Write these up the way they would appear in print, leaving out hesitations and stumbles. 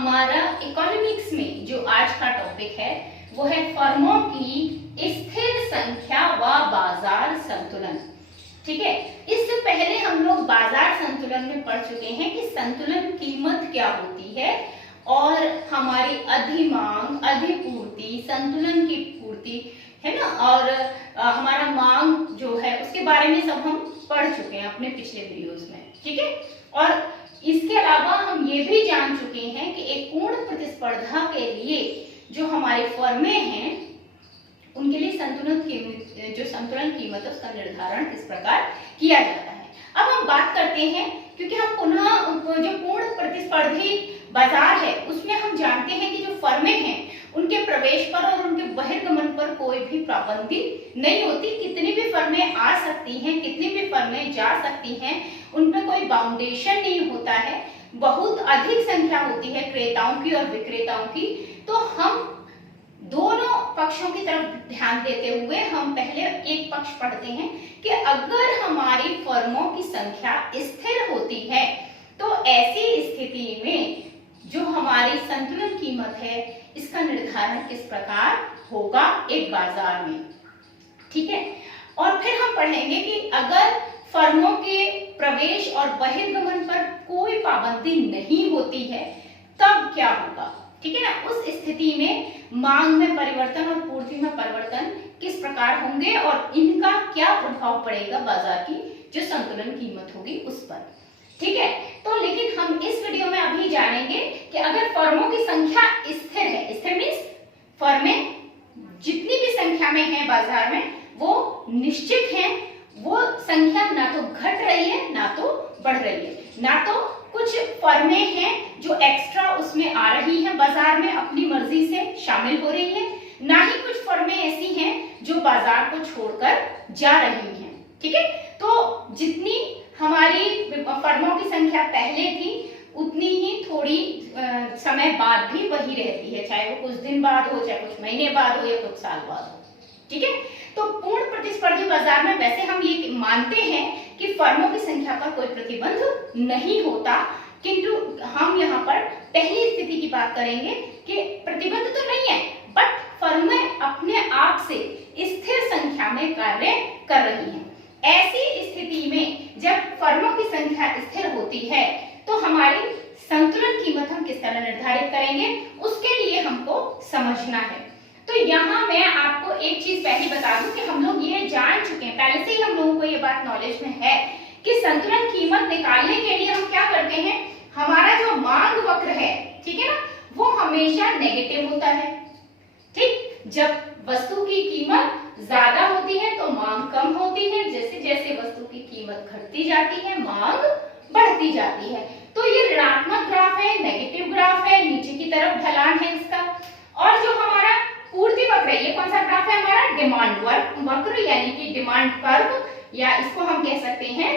हमारा इकोनॉमिक्स में जो आज का टॉपिक है वो है फर्मों की स्थिर संख्या व बाजार संतुलन। ठीक है, इससे पहले हम लोग बाजार संतुलन में पढ़ चुके हैं कि संतुलन कीमत क्या होती है और हमारी अधिमांग, अधिपूर्ति, संतुलन की पूर्ति है ना, और हमारा मांग जो है उसके बारे में सब हम पढ़ चुके हैं अपने पिछले वीडियोस में। ठीक है, और इसके अलावा हम ये भी जान चुके हैं कि एक पूर्ण प्रतिस्पर्धा के लिए जो हमारी फर्में हैं उनके लिए संतुलन कीमत है उसका निर्धारण किस प्रकार किया जाता है। अब हम बात करते हैं, क्योंकि हम पुनः जो पूर्ण प्रतिस्पर्धी बाजार है उसमें हम जानते हैं कि जो फर्में हैं उनके प्रवेश पर और उनके बहिर्गमन पर कोई भी पाबंदी नहीं होती। कितनी भी फर्में आ सकती हैं, कितनी भी फर्में जा सकती हैं, उनमें कोई बाउंडेशन नहीं होता है। बहुत अधिक संख्या होती है क्रेताओं की और विक्रेताओं की। तो हम दोनों पक्षों की तरफ ध्यान देते हुए हम पहले एक पक्ष पढ़ते हैं कि अगर हमारी फर्मों की संख्या स्थिर होती है तो ऐसी स्थिति में जो हमारी संतुलन कीमत है इसका निर्धारण किस प्रकार होगा एक बाजार में। ठीक है, और फिर हम पढ़ेंगे कि अगर फर्मों के प्रवेश और बहिर्गमन पर कोई पाबंदी नहीं होती है तब क्या होगा। ठीक है ना, उस स्थिति में मांग में परिवर्तन और पूर्ति में परिवर्तन किस प्रकार होंगे और इनका क्या प्रभाव पड़ेगा बाजार की जो संतुलन कीमत होगी उस पर। ठीक है, तो लेकिन हम इस वीडियो में अभी जानेंगे कि अगर फर्मों की संख्या स्थिर है, स्थिर मीन्स फर्में जितनी भी संख्या में है बाजार में वो निश्चित है, वो संख्या ना तो घट रही है ना तो बढ़ रही है, ना तो कुछ फर्में हैं जो एक्स्ट्रा उसमें आ रही हैं बाजार में अपनी मर्जी से शामिल हो रही है, ना ही कुछ फर्में ऐसी हैं जो बाजार को छोड़कर जा रही हैं। ठीक है, तो जितनी हमारी फर्मों की संख्या पहले थी उतनी ही थोड़ी समय बाद भी वही रहती है, चाहे वो कुछ दिन बाद हो, चाहे कुछ महीने बाद हो या कुछ साल बाद हो। ठीक है, तो पूर्ण प्रतिस्पर्धी बाजार में वैसे हम ये मानते हैं कि फर्मों की संख्या पर कोई प्रतिबंध नहीं होता, किंतु हम यहाँ पर पहली स्थिति की बात करेंगे कि प्रतिबंध तो नहीं है बट फर्में अपने आप से स्थिर संख्या में कार्य कर रही हैं। ऐसी स्थिति में जब फर्मों की संख्या स्थिर होती है तो हमारी संतुलन कीमत हम किस तरह निर्धारित करेंगे उसके लिए हमको समझना है। तो यहाँ मैं आपको एक चीज पहले बता दूं कि हम लोग ये जान चुके हैं, पहले से ही हम लोगों को ये बात नॉलेज में है कि संतुलन कीमत निकालने के लिए हम क्या करते हैं, हमारा जो मांग वक्र है, ठीक है ना, वो हमेशा नेगेटिव होता है। ठीक, जब वस्तु की कीमत ज्यादा होती है तो मांग कम होती है, जैसे जैसे वस्तु की कीमत घटती जाती है मांग बढ़ती जाती है। तो ये ऋणात्मक ग्राफ है, नेगेटिव ग्राफ है, नीचे की तरफ ढलान है इसका। और जो हमारा पूर्ति वक्र है, ये कौन सा ग्राफ है हमारा, डिमांड वक्र यानी कि डिमांड कर्व, या इसको हम कह सकते हैं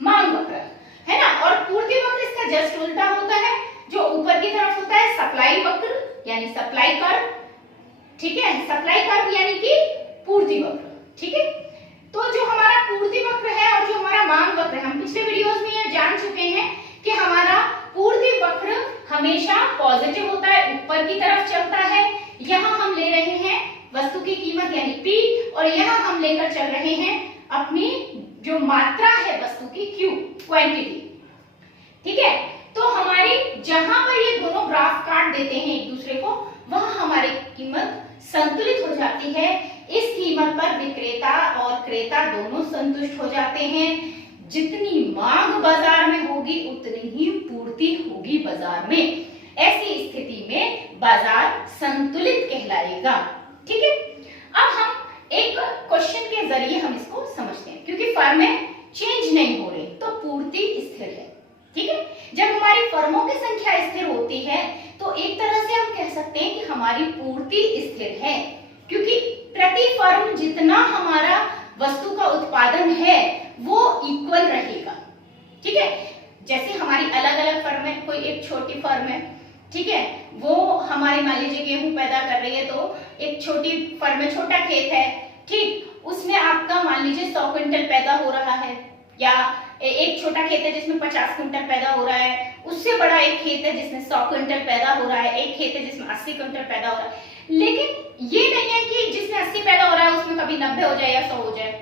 मांग वक्र, है ना। और पूर्ति वक्र इसका जस्ट उल्टा होता है, जो ऊपर की तरफ होता है सप्लाई वक्र यानी सप्लाई कर्व। ठीक है, सप्लाई कर्व यानी कि पूर्ति वक्र। ठीक है, तो जो हमारा पूर्ति वक्र है और जो हमारा मांग वक्र है, हम पिछले वीडियोस में ये जान चुके हैं कि हमारा पूर्ति वक्र हमेशा पॉजिटिव होता है, ऊपर की तरफ चलता है। यहाँ हम ले रहे हैं वस्तु की कीमत यानी P और यहाँ हम लेकर चल रहे हैं अपनी जो मात्रा है वस्तु की Q, क्वांटिटी। ठीक है, तो हमारी जहां पर ये दोनों ग्राफ काट देते हैं एक दूसरे को, वहां हमारी कीमत संतुलित हो जाती है। इस कीमत पर विक्रेता और क्रेता दोनों संतुष्ट हो जाते हैं। जितनी मांग बाजार में होगी उतनी ही पूर्ति होगी बाजार में। ऐसी स्थिति में बाजार संतुलित कहलाएगा। ठीक है, अब हम एक क्वेश्चन के जरिए हम इसको समझते हैं, क्योंकि फर्में चेंज नहीं हो रही तो पूर्ति स्थिर है। ठीक है, जब हमारी फर्मों की संख्या स्थिर होती है तो एक तरह से हम कह सकते हैं कि हमारी पूर्ति स्थिर है, क्योंकि प्रति फर्म जितना हमारा वस्तु का उत्पादन है वो इक्वल रहेगा। ठीक है, जैसे हमारी अलग अलग फर्म है, कोई एक छोटी फर्म है, ठीक है, वो हमारी मान लीजिए गेहूं पैदा कर रही है, तो एक छोटी फर्म में छोटा खेत है, ठीक, उसमें आपका मान लीजिए 100 क्विंटल पैदा हो रहा है, या एक छोटा खेत है जिसमें 50 क्विंटल पैदा हो रहा है, उससे बड़ा एक खेत है जिसमें 100 क्विंटल पैदा हो रहा है, एक खेत है जिसमें 80 क्विंटल पैदा हो रहा है। लेकिन ये नहीं है कि जिसमें 80 पैदा हो रहा है उसमें कभी 90 हो जाए या 100 हो जाए,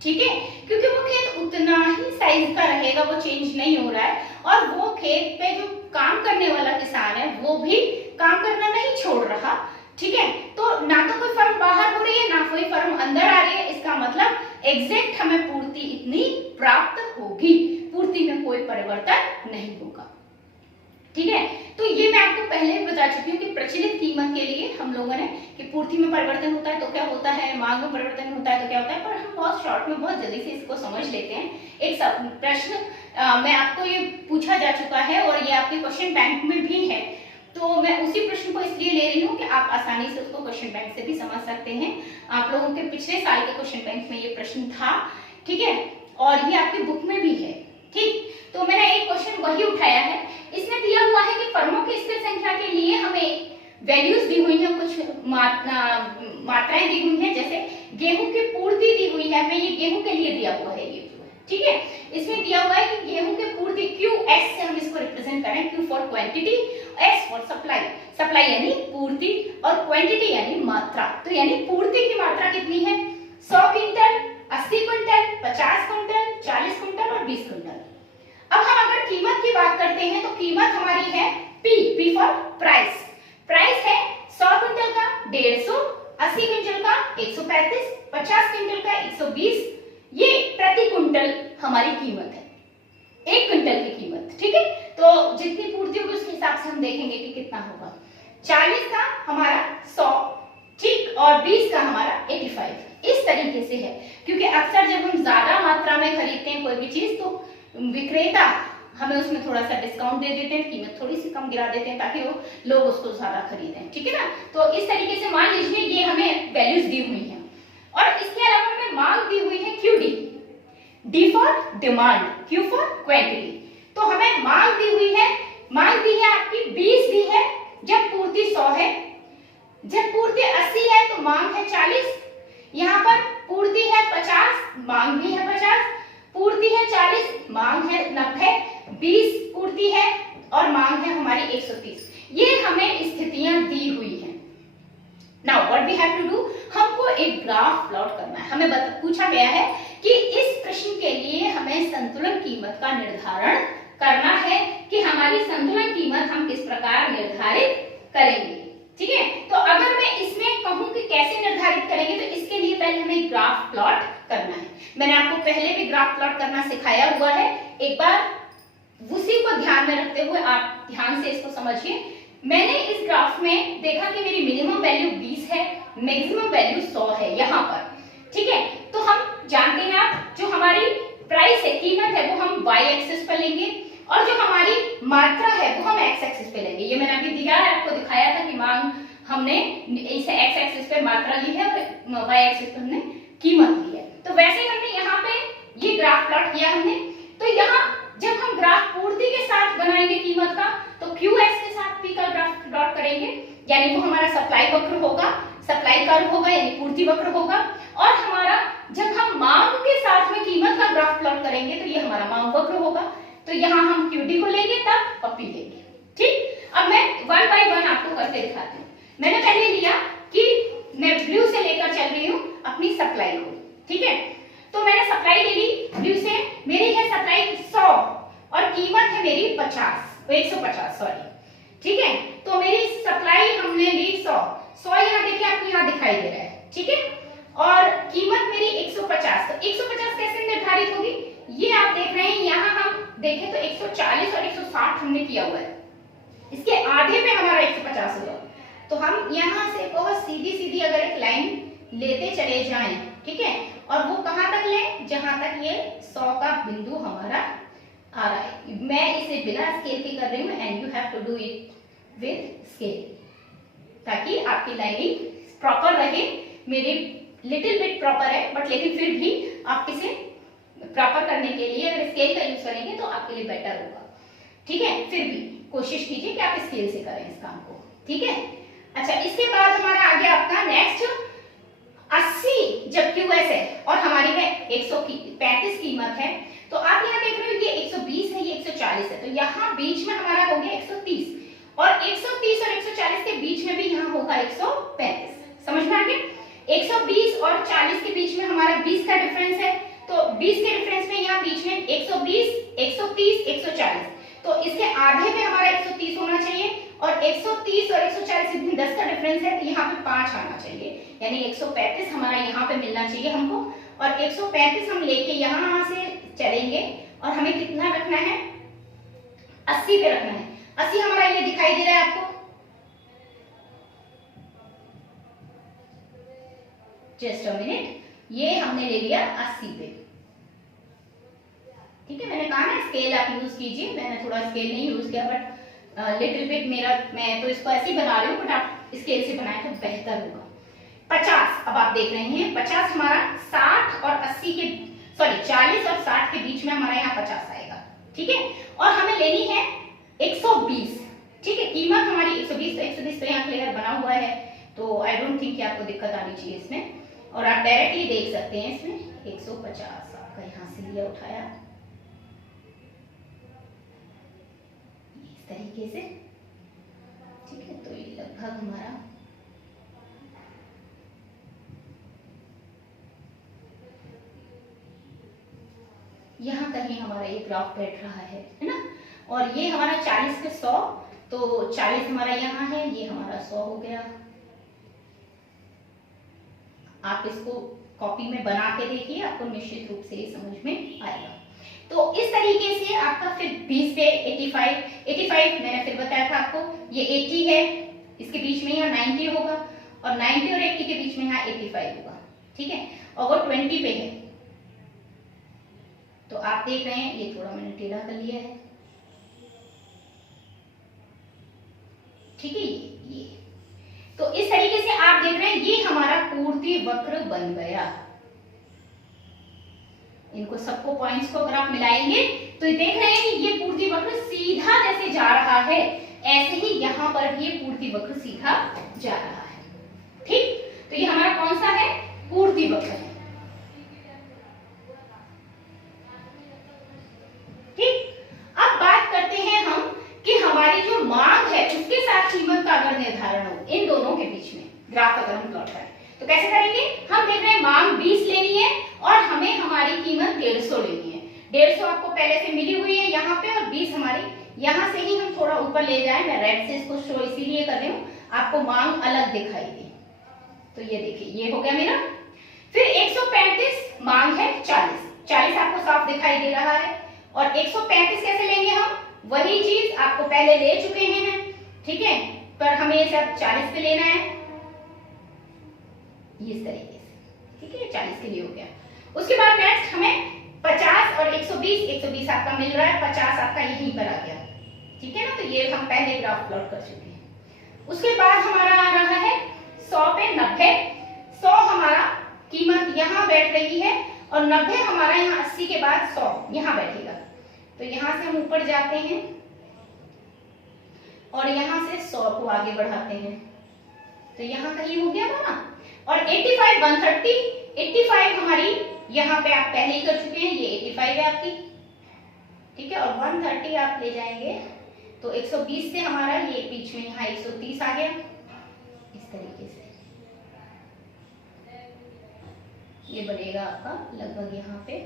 ठीक है, क्योंकि वो खेत उतना ही साइज का रहेगा, वो चेंज नहीं हो रहा है। और वो खेत पे जो काम करने वाला किसान है वो भी काम करना नहीं छोड़ रहा, ठीक है। तो ना तो कोई फर्म बाहर हो रही है ना कोई फर्म अंदर आ रही है, इसका मतलब एग्जैक्ट हमें पूर्ति इतनी प्राप्त होगी, पूर्ति में कोई परिवर्तन नहीं होगा, ठीक है। तो ये मैं आपको पहले भी बता चुकी हूँ कि प्रचलित कीमत के लिए हम लोगों ने कि पूर्ति में परिवर्तन होता है तो क्या होता है, मांग में परिवर्तन होता है तो क्या होता है, पर हम बहुत शॉर्ट में बहुत जल्दी से इसको समझ लेते हैं। एक प्रश्न मैं आपको ये पूछा जा चुका है और ये आपके क्वेश्चन बैंक में भी है, तो मैं उसी प्रश्न को इसलिए ले रही हूँ कि आप आसानी से उसको क्वेश्चन बैंक से भी समझ सकते हैं। आप लोगों के पिछले साल के क्वेश्चन बैंक में ये प्रश्न था, ठीक है, और ये आपकी बुक में भी है, ठीक। तो मैंने एक क्वेश्चन वही उठाया है, इसमें दिया हुआ है कि फर्मों की स्थिर संख्या के लिए हमें वैल्यूज दी हुई है, कुछ मात्राएं दी हुई हैं, जैसे गेहूं की पूर्ति दी हुई है, हमें ये गेहूं के लिए दिया हुआ है, ये ठीक है। इसमें दिया हुआ है कि गेहूं की पूर्ति QS से हम इसको रिप्रेजेंट करें, Q for quantity, S for supply, supply यानी पूर्ति और क्वांटिटी यानी मात्रा। तो यानी पूर्ति की मात्रा कितनी है, 100 क्विंटल, 80 क्विंटल, 50 क्विंटल, 40 क्विंटल और 20 क्विंटल। अब हम अगर कीमत की बात करते हैं तो कीमत हमारी है P फॉर प्राइस। प्राइस है 100 क्विंटल का 150, 80 क्विंटल का 135, 50 क्विंटल का 120, ये प्रति क्विंटल हमारी कीमत है, एक क्विंटल की कीमत, ठीक है। तो जितनी पूर्ति होगी उसके हिसाब से हम देखेंगे कि कितना होगा। 40 का हमारा 100, ठीक, और 20 का हमारा 85। इस तरीके से है, क्योंकि अक्सर जब हम ज्यादा मात्रा में खरीदते हैं कोई भी चीज तो विक्रेता हमें उसमें थोड़ा सा डिस्काउंट दे देते हैं, कीमत थोड़ी सी कम गिरा देते हैं ताकि वो लोग उसको ज्यादा खरीदें, ठीक है ना। तो इस तरीके से मान लीजिए ये हमें वैल्यूज दी हुई हैं और इसके अलावा हमें मांग दी हुई है QD, D for demand, Q for quantity. तो हमें मांग दी हुई है, मांग दी है आपकी 20 दी है जब पूर्ति 100 है, जब पूर्ति 80 है तो मांग है 40, यहाँ पर पूर्ति है 50, मांग भी है 50, पूर्ति है 40, मांग है 90, 20 पूर्ति है और मांग है हमारी 130। ये हमें स्थितियां दी हुई हैं। Now what we have to do, हमको एक ग्राफ प्लॉट करना है। हमें पूछा गया है कि इस प्रश्न के लिए हमें संतुलन कीमत का निर्धारण करना है कि हमारी संतुलन कीमत हम किस प्रकार निर्धारित करेंगे, ठीक है। तो अगर मैं इसमें कहूं कि कैसे निर्धारित करेंगे तो इसके लिए पहले हमें ग्राफ प्लॉट करना है। मैंने आपको पहले भी ग्राफ प्लॉट करना सिखाया हुआ है, एक बार उसी को ध्यान में रखते हुए आप ध्यान से इसको समझिए। मैंने इस ग्राफ में देखा कि मेरी मिनिमम वैल्यू 20 है, मैक्सिमम वैल्यू 100 है यहाँ पर, ठीक है। तो हम जानते हैं आप जो हमारी प्राइस है, कीमत है, वो हम y एक्सिस पर लेंगे और जो हमारी मात्रा है वो हम x एक्सिस पे लेंगे। ये मैंने अभी दिया है, आपको दिखाया था कि मांग हमने इसे x एक्सिस पे मात्रा ली है और y एक्सिस पे हमने कीमत ली है। तो वैसे हमने यहाँ पे ये ग्राफ प्लॉट किया हमने। तो यहाँ जब हम ग्राफ पूर्ति के साथ बनाएंगे कीमत का तो QS के साथ P का ग्राफ प्लॉट करेंगे, यानी वो हमारा सप्लाई वक्र होगा, सप्लाई कर्व होगा यानी पूर्ति वक्र होगा। और हमारा जब हम मांग के साथ में कीमत का ग्राफ प्लॉट करेंगे तो ये हमारा मांग वक्र होगा। तो यहाँ हम QD को लेंगे तब और P लेंगे, ठीक। अब मैं 1 बाय 1 आपको करके दिखाती हूँ। मैंने पहले लिया कि मैं ब्लू से लेकर चल रही हूँ अपनी सप्लाई को, ठीक है। तो मैंने सप्लाई ले ली ब्लू से, मेरी है सप्लाई 100 और कीमत है मेरी 150 सॉरी, ठीक है। तो मेरी सप्लाई हमने ली 100 यहाँ देखिए आपको यहाँ दिखाई दे रहा है, ठीक है। और कीमत मेरी 150, तो 150 कैसे निर्धारित होगी, ये आप देख रहे हैं यहाँ हम देखें तो 140 और 160 हमने किया हुआ है, इसके आधे पे हमारा 150 होगा। तो हम यहाँ से बहुत सीधी सीधी अगर एक लाइन लेते चले जाएं, ठीक है, और वो कहाँ तक लें, जहां तक ये 100 का बिंदु हमारा आ रहा है। मैं इसे बिना स्केल के कर रही हूँ and you have to do it with scale, ताकि आपकी लाइनिंग प्रॉपर रहे। मेरी लिटिल बिट प्रॉपर है बट लेकिन फिर भी आप इसे प्रॉपर करने के लिए अगर स्केल का यूज करेंगे तो आपके लिए बेटर होगा, ठीक है। फिर भी कोशिश कीजिए कि आप स्केल से करें इस काम को, ठीक है। अच्छा, इसके बाद हमारा आ गया आपका नेक्स्ट 80 जब QS है और हमारी है 135 कीमत है, तो आप यहाँ देख रहे हो ये 120 है, ये 140 है, तो यहाँ बीच में हमारा हो गया 130 और 130 और 140 के बीच में भी यहाँ होगा 135। समझ में आ गया? 120 और 40 के बीच में हमारा 20 का डिफरेंस है, तो 20 के डिफरेंस में यहाँ बीच में 120, 130, 140, तो इसके आधे में हमारा 130 होना चाहिए और 130 और 140 में 10 का डिफरेंस है, तो यहाँ पे 5 आना चाहिए, यानी 135 हमारा यहाँ पे मिलना चाहिए हमको। और 135 हम लेके यहाँ से चलेंगे और हमें कितना रखना है, 80 पे रखना है। 80 हमारा ये दिखाई दे रहा है आपको, जस्ट अ मिनट, ये हमने ले लिया 80 पे। ठीक है, मैंने कहा ना स्केल आप यूज कीजिए, मैंने थोड़ा स्केल नहीं यूज किया, बट लिटिल बिट मैं तो इसको ऐसे ही बना रही हूँ, बट आप स्केल से बनाए तो बेहतर होगा। 50 अब आप देख रहे हैं, 50 हमारा 60 और 80 के, सॉरी 40 और 60 के बीच में हमारा यहाँ 50 आएगा। ठीक है, और हमें लेनी है 120। ठीक है, कीमत हमारी 120, तो 120 तो यहाँ क्लियर बना हुआ है, तो आई डोंट थिंक कि आपको दिक्कत आनी चाहिए इसमें। और आप डायरेक्टली देख सकते हैं इसमें 150 आपका यहाँ से लिया उठाया इस तरीके से। ठीक है, तो ये लगभग हमारा यहाँ कहीं हमारा ये ग्राफ बैठ रहा है ना। और ये हमारा 40 पे 100, तो 40 हमारा यहाँ है, ये हमारा 100 हो गया। आप इसको कॉपी में बना के देखिए, आपको निश्चित रूप से समझ में आएगा। तो इस तरीके से आपका फिर 20 पे 85 मैंने फिर बताया था आपको, ये 80 है, इसके बीच में यहाँ 90 होगा और 90 और 80 के बीच में यहाँ 85 होगा। ठीक है, और वो 20 पे है, तो आप देख रहे हैं ये थोड़ा मैंने टेढ़ा कर लिया है। ठीक है, ये तो इस तरीके से आप देख रहे हैं ये हमारा पूर्ति वक्र बन गया। इनको सबको पॉइंट्स को अगर आप मिलाएंगे तो देख रहे हैं कि ये पूर्ति वक्र सीधा जैसे जा रहा है, ऐसे ही यहां पर भी ये पूर्ति वक्र सीधा जा रहा है। ठीक, तो ये हमारा कौन सा है, पूर्ति वक्र है। ठीक, अब बात करते हैं हम कि हमारी जो मांग है उसके साथ कीमत का अगर निर्धारण हो, इन दोनों के बीच में ग्राफ अगर हम प्लॉट करें तो कैसे करेंगे। हम देख रहे हैं मांग 20 लेनी है और हमें हमारी कीमत 150 लेनी है। 150 आपको पहले से मिली हुई है यहाँ पे, और 20 हमारी यहाँ से ही हम थोड़ा ऊपर ले जाए, मैं रेड से इसको शो इसीलिए कर रही हूँ आपको मांग अलग दिखाई दे। तो ये देखिए ये हो गया मेरा। फिर 135 मांग है 40 आपको साफ दिखाई दे रहा है, और 135 कैसे लेंगे हम, वही चीज आपको पहले ले चुके हैं। ठीक है, पर हमें सब 40 पे लेना है इस तरीके से। ठीक है, 40 के लिए हो गया। उसके बाद नेक्स्ट हमें 50 और 120 आपका मिल रहा है, 50 आपका यहीं पर आ गया। ठीक है ना, तो ये हम पहले ग्राफ प्लॉट कर चुके हैं। उसके बाद हमारा आ रहा है 100 पे 90। 100 हमारा कीमत यहाँ बैठ रही है और 90 हमारा यहाँ 80 के बाद 100 यहाँ बैठेगा। तो यहां से हम ऊपर जाते हैं और यहां से 100 को आगे बढ़ाते हैं, तो यहां कहीं हो गया ना। और 85 130, 85 हमारी यहाँ पे आप पहले ही कर चुके हैं, ये 85 है आपकी। ठीक है, और 130 आप ले जाएंगे तो 120 से हमारा ये बीच में यहाँ 130 आ गया इस तरीके से। ये बनेगा आपका लगभग यहाँ पे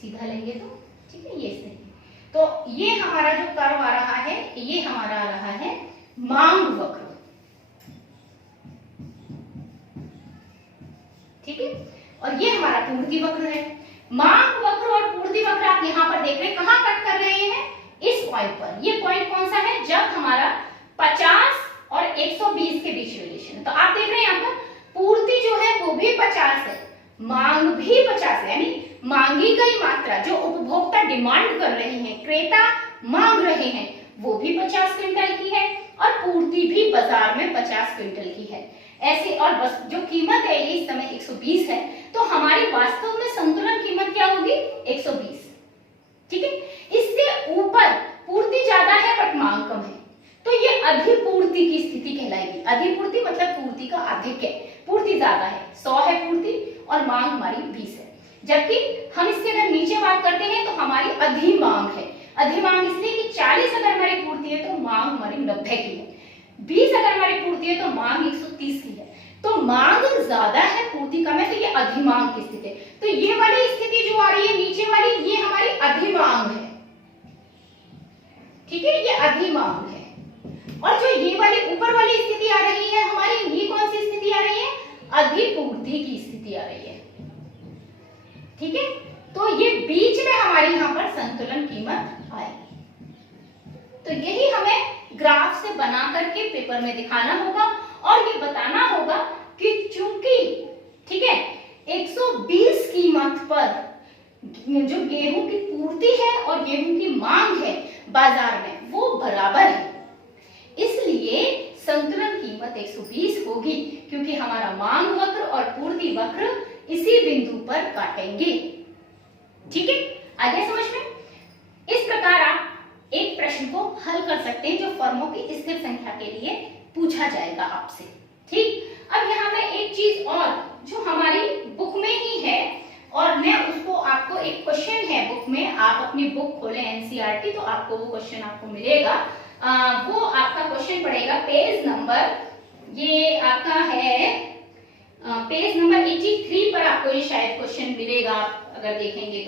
सीधा लेंगे तो। ठीक है, ये सही। तो ये हमारा जो कर्व आ रहा है ये हमारा आ रहा है मांग वक्र। ठीक है, और ये हमारा पूर्ति वक्र है। मांग वक्र और पूर्ति वक्र आप यहाँ पर देख रहे हैं, कहाँ कट कर रहे हैं, इस पॉइंट पर। ये पॉइंट कौन सा है, जब हमारा 50 और 120 के बीच रिलेशन। तो आप देख रहे हैं यहाँ पर पूर्ति जो है वो भी 50 है, मांग भी 50 है, यानी मांगी गई मात्रा जो उपभोक्ता डिमांड कर रहे हैं, क्रेता मांग रहे हैं, वो भी 50 क्विंटल की है और पूर्ति भी बाजार में 50 क्विंटल की है। ऐसे और बस जो कीमत है ये इस समय 120 है, तो हमारी वास्तव में संतुलन कीमत क्या होगी, 120। ठीक है, इससे ऊपर पूर्ति ज्यादा है बट मांग कम है, तो ये अधिपूर्ति की स्थिति कहलाएगी। अधिपूर्ति मतलब पूर्ति का अधिक है, पूर्ति ज्यादा है, 100 है पूर्ति और मांग हमारी 20 है। जबकि हम इससे अगर नीचे बात करते हैं तो हमारी अधिमांग है। अधिमांग इसलिए कि 40 अगर हमारी पूर्ति है तो मांग हमारी 90 की है, 20 अगर हमारी पूर्ति है तो मांग 130 की है। तो मांग ज्यादा है, पूर्ति कम है, तो ये अधिमांग की स्थिति है। तो ये वाली स्थिति जो आ रही है नीचे वाली, ये हमारी अधिमांग है, ठीक है, ये अधिमांग है। और जो ये वाली ऊपर वाली स्थिति आ रही है हमारी, ये कौन सी स्थिति आ रही है? अधिपूर्ति की स्थिति आ रही है, ठीक है। तो ये बीच में हमारी यहाँ पर संतुलन कीमत आएगी। तो यही हमें ग्राफ से बना करके पेपर में दिखाना होगा और ये बताना होगा कि चूंकि, ठीक है, 120 कीमत पर जो गेहूं की पूर्ति है और गेहूं की मांग है बाजार में वो बराबर है, इसलिए संतुलन कीमत 120 होगी, क्योंकि हमारा मांग वक्र और पूर्ति वक्र इसी बिंदु पर काटेंगे, ठीक है। आगे समझ में। इस प्रकार आप एक प्रश्न को हल कर सकते हैं जो फर्मों की स्थिर संख्या के लिए पूछा जाएगा आपसे, ठीक। अब यहाँ पे एक चीज और जो हमारी बुक में ही है, और मैं उसको आपको, एक क्वेश्चन है बुक में, आप अपनी बुक खोलें एनसीईआरटी तो आपको वो क्वेश्चन आपको मिलेगा। वो आपका क्वेश्चन पड़ेगा पेज नंबर, ये आपका है पेज नंबर 83 पर आपको ये शायद क्वेश्चन मिलेगा, आप अगर देखेंगे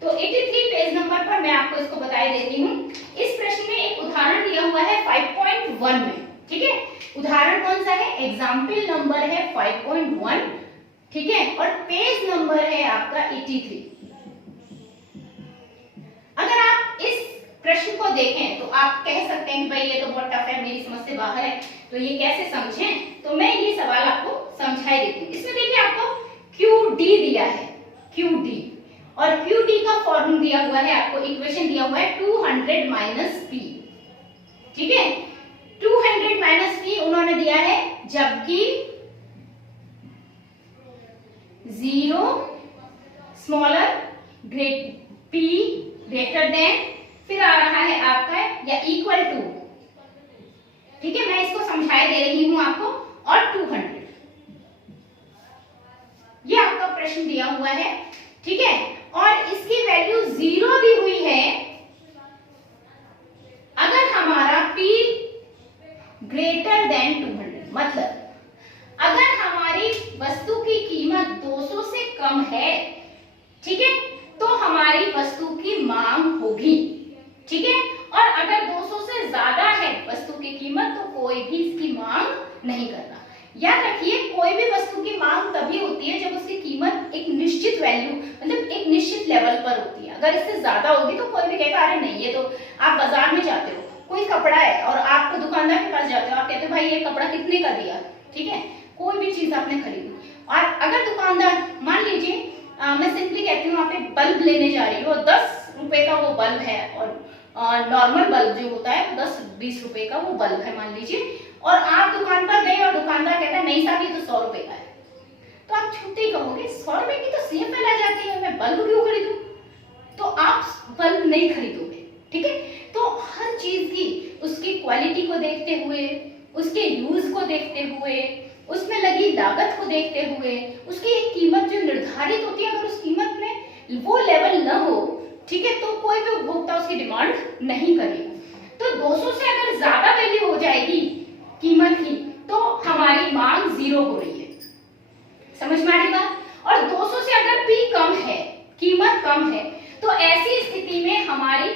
तो 83 पेज नंबर पर मैं आपको इसको बताई देती हूँ। इस प्रश्न में एक उदाहरण दिया हुआ है 5.1 में, ठीक है। उदाहरण कौन सा है? एग्जाम्पल नंबर है 5.1, ठीक है, और पेज नंबर है आपका 83। अगर आप इस प्रश्न को देखें तो आप कह सकते हैं कि भाई ये तो बहुत टफ है, मेरी समझ से बाहर है, तो ये कैसे समझें? तो मैं ये सवाल आपको समझाई देती हूँ। इसमें देखिए आपको QD दिया है, QD, और QD का फॉर्मूला दिया हुआ है, आपको इक्वेशन दिया हुआ है 200 माइनस P, ठीक है। 200 माइनस P उन्होंने दिया है, जबकि 0 स्मॉलर P ग्रेटर देन, फिर आ रहा है आपका या इक्वल टू, ठीक है, मैं इसको समझाई दे रही हूं आपको, और 200, ये आपका प्रश्न दिया हुआ है, ठीक है। और इसकी वैल्यू 0 दी हुई है अगर हमारा P ग्रेटर देन 200, मतलब अगर हमारी वस्तु की कीमत 200 से कम है, ठीक है, तो हमारी वस्तु की मांग होगी, ठीक है। और अगर 200 से ज्यादा है वस्तु की कीमत तो कोई भी इसकी मांग नहीं करना। याद रखिए, कोई भी वस्तु की मांग तभी होती है जब उसकी कीमत एक निश्चित वैल्यू, मतलब एक निश्चित लेवल पर होती है। अगर इससे ज्यादा होगी तो कोई भी कहेगा अरे नहीं, ये तो, आप बाजार में जाते हो, कोई कपड़ा है और आप दुकानदार के पास जाते हो, आप कहते हो भाई ये कपड़ा कितने का दिया, ठीक है, कोई भी चीज आपने खरीदी, और अगर दुकानदार, मान लीजिए मैं सिंपली कहती हूँ, आप एक बल्ब लेने जा रही हो, 10 रुपए का वो बल्ब है, और नॉर्मल बल्ब जो होता है 10-20 रुपए का वो बल्ब है मान लीजिए, और आप दुकान पर गए और दुकानदार कहता है नहीं साहब ये तो 100 रुपए का है, तो आप छूटते ही कहोगे 100 रुपए की तो सेल फैला जाती है, मैं बल्ब क्यों खरीदूं? तो आप बल्ब नहीं खरीदोगे, ठीक है। तो हर चीज की उसकी क्वालिटी को देखते हुए, उसके यूज को देखते हुए, उसमें लगी लागत को देखते हुए, उसकी एक कीमत जो निर्धारित होती है, अगर उस कीमत में वो लेवल न हो, ठीक है, तो कोई भी उपभोक्ता उसकी डिमांड नहीं करेगा। तो 200 से अगर ज्यादा वैल्यू हो जाएगी कीमत की तो हमारी मांग 0 हो रही है, समझ में आ रही बात। और 200 से अगर P कम है, कीमत कम है, तो ऐसी स्थिति में हमारी,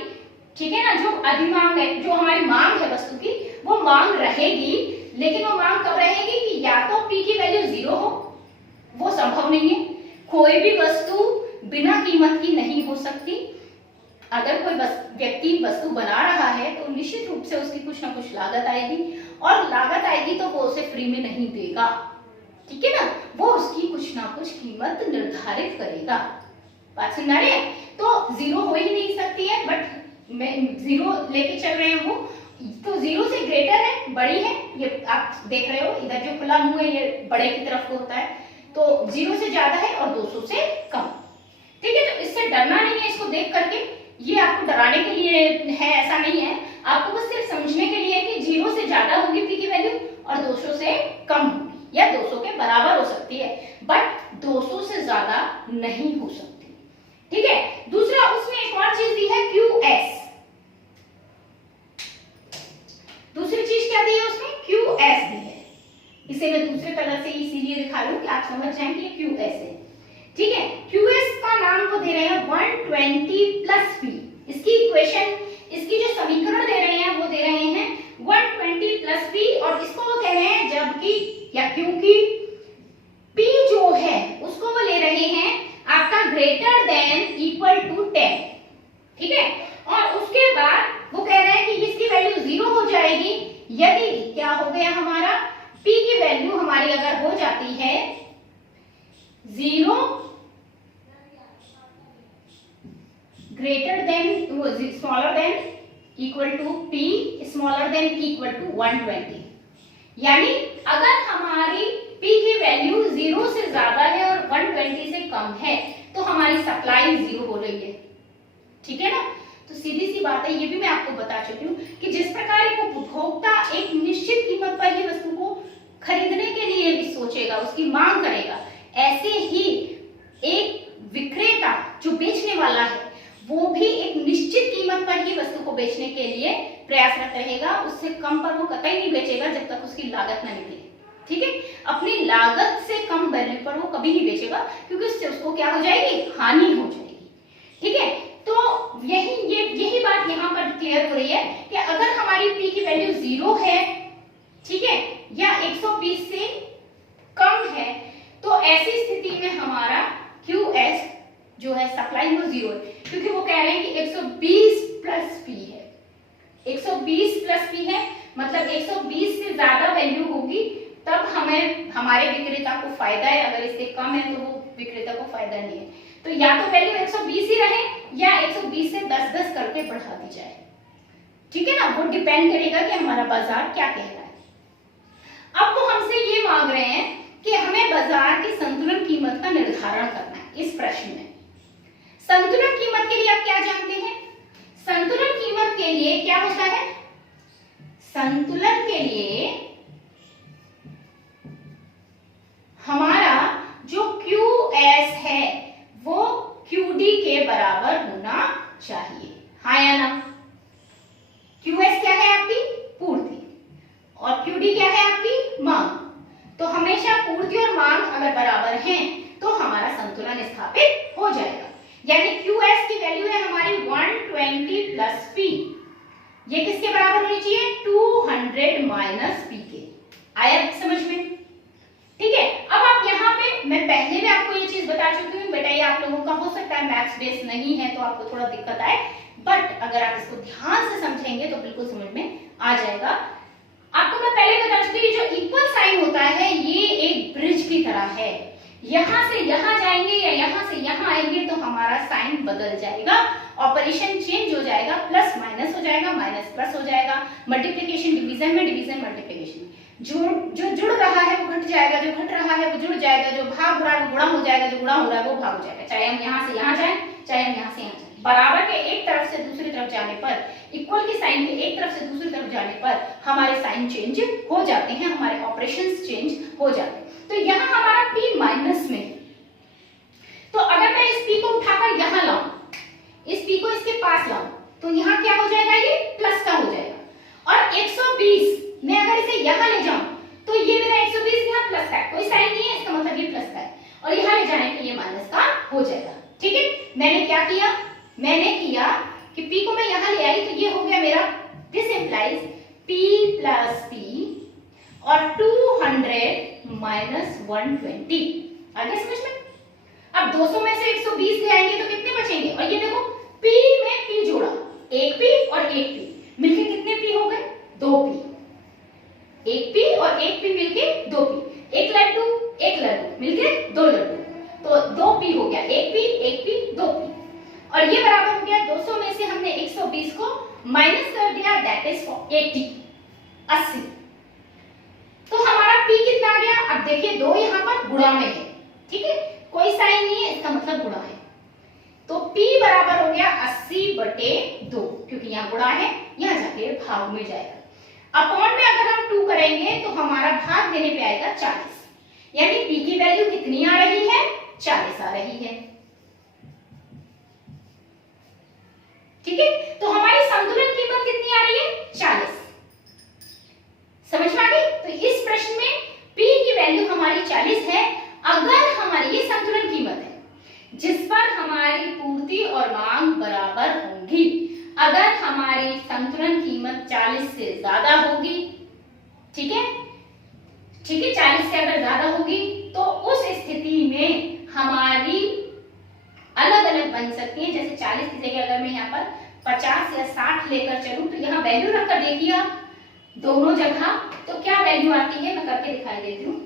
ठीक है ना, जो अधिमांग है, जो हमारी मांग है वस्तु की, वो मांग रहेगी, लेकिन वो मांग कब रहेगी कि या तो P की वैल्यू 0 हो, वो संभव नहीं है, कोई भी वस्तु बिना कीमत की नहीं हो सकती। अगर कोई व्यक्ति वस्तु बना रहा है तो निश्चित रूप से उसकी कुछ ना कुछ लागत आएगी, और लागत आएगी तो वो उसे फ्री में नहीं देगा, ठीक है ना, वो उसकी कुछ ना कुछ कीमत निर्धारित करेगा। बात समझ आ रही है? तो 0 हो ही नहीं सकती है, बट मैं 0 लेके चल रहे हैं, वो तो 0 से ग्रेटर है, बड़ी है, ये आप देख रहे हो, इधर जो खुला मुंह है ये बड़े की तरफ को होता है, तो 0 से ज्यादा है और 200 से कम, ठीक है। तो इससे डरना नहीं है, इसको देख करके, ये आपको डराने के लिए है ऐसा नहीं है, आपको बस सिर्फ समझने के लिए है कि 0 से ज्यादा होगी P की वैल्यू और 200 से कम होगी, या 200 के बराबर हो सकती है, बट 200 से ज्यादा नहीं हो सकती, ठीक है। दूसरा उसमें एक और चीज दी है QS, दूसरी चीज क्या दी है उसमें, QS दी है। इसे मैं दूसरे कलर से इसीलिए दिखा रही हूं कि आप समझ जाएं कि QS है, ठीक है। QS का नाम वो दे रहे हैं 120 प्लस P। इसकी इक्वेशन, इसकी जो समीकरण दे रहे हैं वो दे रहे हैं 120 प्लस P, और इसको वो कह रहे हैं जबकि या क्योंकि P जो है उसको वो ले रहे हैं आपका ग्रेटर देन इक्वल टू 10, ठीक है। और उसके बाद वो कह रहे हैं कि इसकी वैल्यू 0 हो जाएगी यदि क्या हो गया हमारा, P की वैल्यू हमारी अगर हो जाती है 0 greater than smaller than equal to P smaller than equal to 120, यानी अगर हमारी P की वैल्यू 0 से ज्यादा है और 120 से कम है तो हमारी सप्लाई 0 हो रही है, ठीक है ना। तो सीधी सी बात है, ये भी मैं आपको बता चुकी हूँ कि जिस प्रकार एक उपभोक्ता एक निश्चित कीमत पर ही वस्तु को खरीदने के लिए भी सोचेगा, उसकी मांग करेगा, ऐसे ही एक विक्रेता जो बेचने वाला है वो भी एक निश्चित कीमत पर ही वस्तु को बेचने के लिए प्रयासरत रहेगा। उससे कम पर वो कतई नहीं बेचेगा जब तक उसकी लागत न निकले, ठीक है। अपनी लागत से कम वैल्यू पर वो कभी नहीं बेचेगा क्योंकि उससे उसको क्या हो जाएगी, हानि हो जाएगी, ठीक है। तो यही बात यहाँ पर क्लियर हो रही है कि अगर हमारी P की वैल्यू 0 है, ठीक है, या 120 से कम है, तो ऐसी स्थिति में हमारा QS जो है सप्लाई वो 0 है, क्योंकि वो कह रहे हैं कि 120 प्लस P है, 120 प्लस P है, मतलब 120 से ज्यादा वैल्यू होगी तब हमें हमारे विक्रेता को फायदा है, अगर इससे कम है तो वो विक्रेता को फायदा नहीं है। तो या तो वैल्यू 120 ही रहे या 120 से 10-10 करके बढ़ा दी जाए, ठीक है ना। वो डिपेंड करेगा कि हमारा बाजार क्या कह रहा है। अब वो हमसे ये मांग रहे हैं कि हमें बाजार की संतुलन कीमत का निर्धारण करना है। इस प्रश्न में संतुलन कीमत के लिए आप क्या जानते हैं, संतुलन कीमत के लिए क्या होता है, संतुलन के लिए हमारा जो QS है वो QD के बराबर होना चाहिए, हाँ या ना। QS क्या है आपकी पूर्ति और QD क्या है आपकी मांग। तो हमेशा पूर्ति और मांग अगर बराबर हैं तो हमारा संतुलन स्थापित हो जाएगा। यानी QS की वैल्यू है हमारी 120 प्लस P, ये किसके बराबर होनी चाहिए, 200 माइनस P के। आया समझ में, ठीक है। अब आप यहाँ पे, मैं पहले भी आपको ये चीज बता चुकी हूँ बेटा, ये आप लोगों का हो सकता है मैथ्स बेस नहीं है तो आपको थोड़ा दिक्कत आए, बट अगर आप इसको ध्यान से समझेंगे तो बिल्कुल समझ में आ जाएगा। आपको मैं पहले बता चुकी हूँ, जो इक्वल साइन होता है ये एक ब्रिज की तरह है, यहां से यहां जाएंगे या यहां से यहां आएंगे तो हमारा साइन बदल जाएगा, ऑपरेशन चेंज हो जाएगा, प्लस माइनस हो जाएगा, माइनस प्लस हो जाएगा, मल्टीप्लिकेशन डिवीजन में, डिवीजन मल्टीप्लिकेशन, जो जुड़ रहा है वो घट जाएगा, जो घट रहा है वो जुड़ जाएगा, जो भाग हो रहा है वो गुणा हो जाएगा, जो गुणा हो रहा है वो भाग हो जाएगा, चाहे हम यहाँ से यहाँ जाएं चाहे हम यहाँ से यहाँ जाएं। बराबर के एक तरफ से दूसरी तरफ जाने पर, इक्वल की साइन के एक तरफ से दूसरी तरफ जाने पर हमारे साइन चेंज हो जाते हैं, हमारे ऑपरेशंस चेंज हो जाते हैं। तो यहाँ हमारा P माइनस में, तो अगर मैं इस P को उठाकर यहाँ लाऊं, इस P को इसके पास लाऊं, तो यहाँ क्या हो जाएगा, ये प्लस का हो जाएगा। और 120 मैं अगर इसे यहाँ ले जाऊं तो ये मेरा 120 यहाँ प्लस का है, कोई साइन नहीं है, इसका मतलब ये प्लस का है, और यहाँ ले जाने पे ये माइनस का हो जाएगा, ठीक है। मैंने क्या किया, मैंने किया कि P को मैं यहाँ ले आई तो ये हो गया मेरा, this implies P plus P और 200 माइनस 120। आगे समझ में। अब 200 में से 120 ले आएंगे तो कितने बचेंगे, और ये देखो P में P जोड़ा, एक P और एक P मिलके कितने P हो गए, 2P, एक P और एक P मिलके 2P, एक लड्डू मिलके 2 लड्डू, तो 2P हो गया, एक P 2P, और ये बराबर हो गया 200 में से हमने 120 को माइनस कर दिया, दैट इज 80। तो हमारा P कितना आ गया, अब देखिए 2 यहाँ पर गुणा में है, ठीक है, कोई साइन नहीं है, इसका मतलब गुणा है, तो P बराबर हो गया 80/2, क्योंकि यहाँ गुणा है, यहाँ जाके भाग में जाएगा। अपॉन में अगर हम 2 करेंगे तो हमारा भाग देने पे आएगा 40, यानी P की वैल्यू कितनी आ रही है, 40 आ रही है। ठीक है, तो हमारी संतुलन कीमत कितनी आ रही है 40। समझ में आ गई? तो इस प्रश्न में P की वैल्यू हमारी 40 है। अगर हमारी ये संतुलन कीमत है जिस पर हमारी पूर्ति और मांग बराबर होंगी। अगर हमारी संतुलन कीमत 40 से ज्यादा होगी, ठीक है, 40 से अगर ज्यादा होगी तो उस स्थिति में हमारी अलग अलग बन सकती है। जैसे 40 की जगह अगर मैं यहाँ पर 50 या 60 लेकर चलूं तो यहाँ वैल्यू रखकर देखिए आप दोनों जगह, तो क्या वैल्यू आती है मैं करके दिखाई देती हूँ।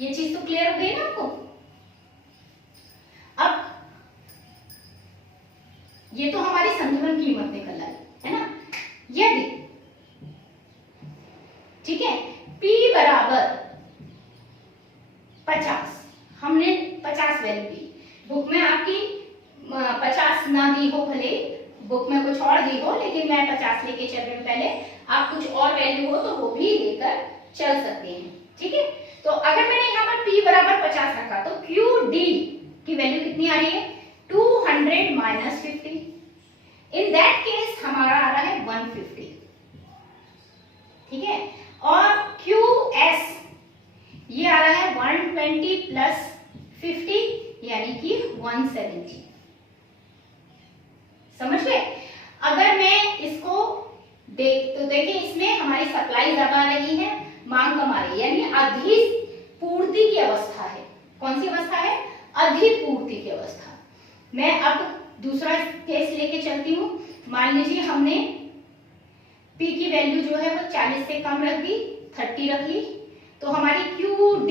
ये चीज तो क्लियर हो गई ना आपको। अब ये तो हमारी संतुलन कीमत निकल आई है ना। यदि ठीक है P बराबर 50, हमने 50 वैल्यू दी, बुक में आपकी 50 ना दी हो, भले बुक में कुछ और दी हो, लेकिन मैं 50 लेके चल रही हूँ। पहले आप कुछ और वैल्यू हो तो वो भी लेकर चल सकते हैं, ठीक है। तो अगर मैंने यहाँ पर P बराबर 50 रखा तो QD की वैल्यू कितनी आ रही है 200 माइनस 50। इन दैट केस हमारा आ रहा है 150, ठीक है। और QS ये आ रहा है 120 प्लस 50 यानी कि 170। समझ गए? अगर मैं इसको तो देखिए इसमें हमारी सप्लाई ज्यादा आ रही है, मांग कम आ रही है, यानी अधिपूर्ति की अवस्था है। कौन सी अवस्था है? अधिपूर्ति की अवस्था। मैं अब दूसरा केस लेके चलती हूँ। मान लीजिए हमने P की वैल्यू जो है वो 40 से कम रख दी, 30 रख ली, तो हमारी QD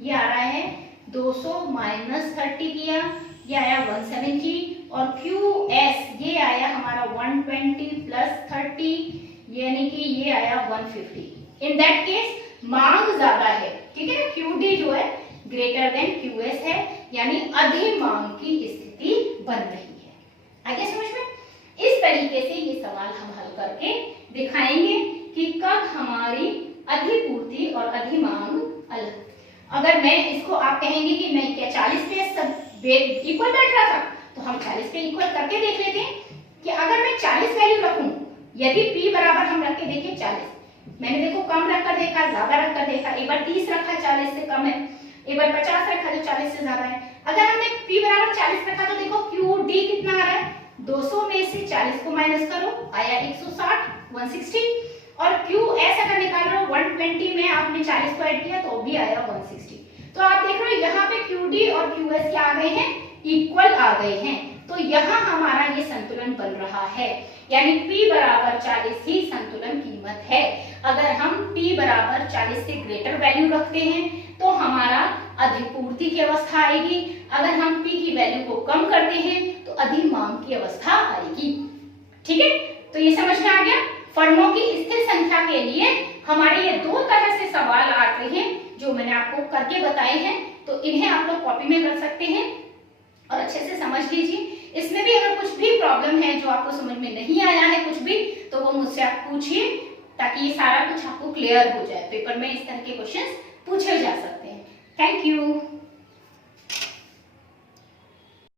ये आ रहा है 200 माइनस 30 किया, ये आया 170, और QS ये आया हमारा 120 प्लस 30 यानी कि ये आया 150। इन दैट केस मांग ज्यादा है, ठीक है ना। QD जो है ग्रेटर देन QS है, यानी अधिक मांग की स्थिति बन रही है। आगे समझ में? इस तरीके से ये सवाल हम हल करके दिखाएंगे कि कब हमारी अधिपूर्ति और अधिमांग अलग। अगर मैं इसको आप कहेंगे कि नहीं क्या 40 पे सब इक्वल बैठ रहा था, तो हम 40 पे इक्वल करके देख लेते हैं कि अगर मैं 40 वैल्यू रखूं, यदि P बराबर हम रख के देखें 40, मैंने देखो कम रखकर देखा, ज्यादा रखकर देखा, एक बार 30 रखा 40 से कम है, एक बार 50 रखा जो 40 से ज्यादा है। अगर हमने P बराबर 40 रखा तो देखो QD कितना आ रहा है, 200 में से 40 को माइनस करो, आया 160 160, और QS अगर निकाल रहे हो 120 में आपने 40 को ऐड किया तो भी आया 160। तो आप देख रहे हो यहाँ पे QD और QS क्या आ गए हैं, इक्वल आ गए हैं। तो यहाँ हमारा ये संतुलन बन रहा है, यानी P बराबर 40 ही संतुलन कीमत है। अगर हम P बराबर 40 से ग्रेटर वैल्यू रखते हैं तो हमारा अधिपूर्ति की अवस्था आएगी। अगर हम P की वैल्यू को कम करते हैं तो अधिमांग की अवस्था आएगी, ठीक है। तो ये समझ में आ गया। फर्मों की स्थिर संख्या के लिए हमारे ये दो तरह से सवाल आते हैं जो मैंने आपको करके बताए हैं, तो इन्हें आप लोग कॉपी में कर सकते हैं और अच्छे से समझ लीजिए। इसमें भी अगर कुछ भी प्रॉब्लम है जो आपको समझ में नहीं आया है कुछ भी, तो वो मुझसे आप पूछिए ताकि ये सारा कुछ आपको क्लियर हो जाए। पेपर में इस तरह के क्वेश्चंस पूछे जा सकते हैं। Thank you.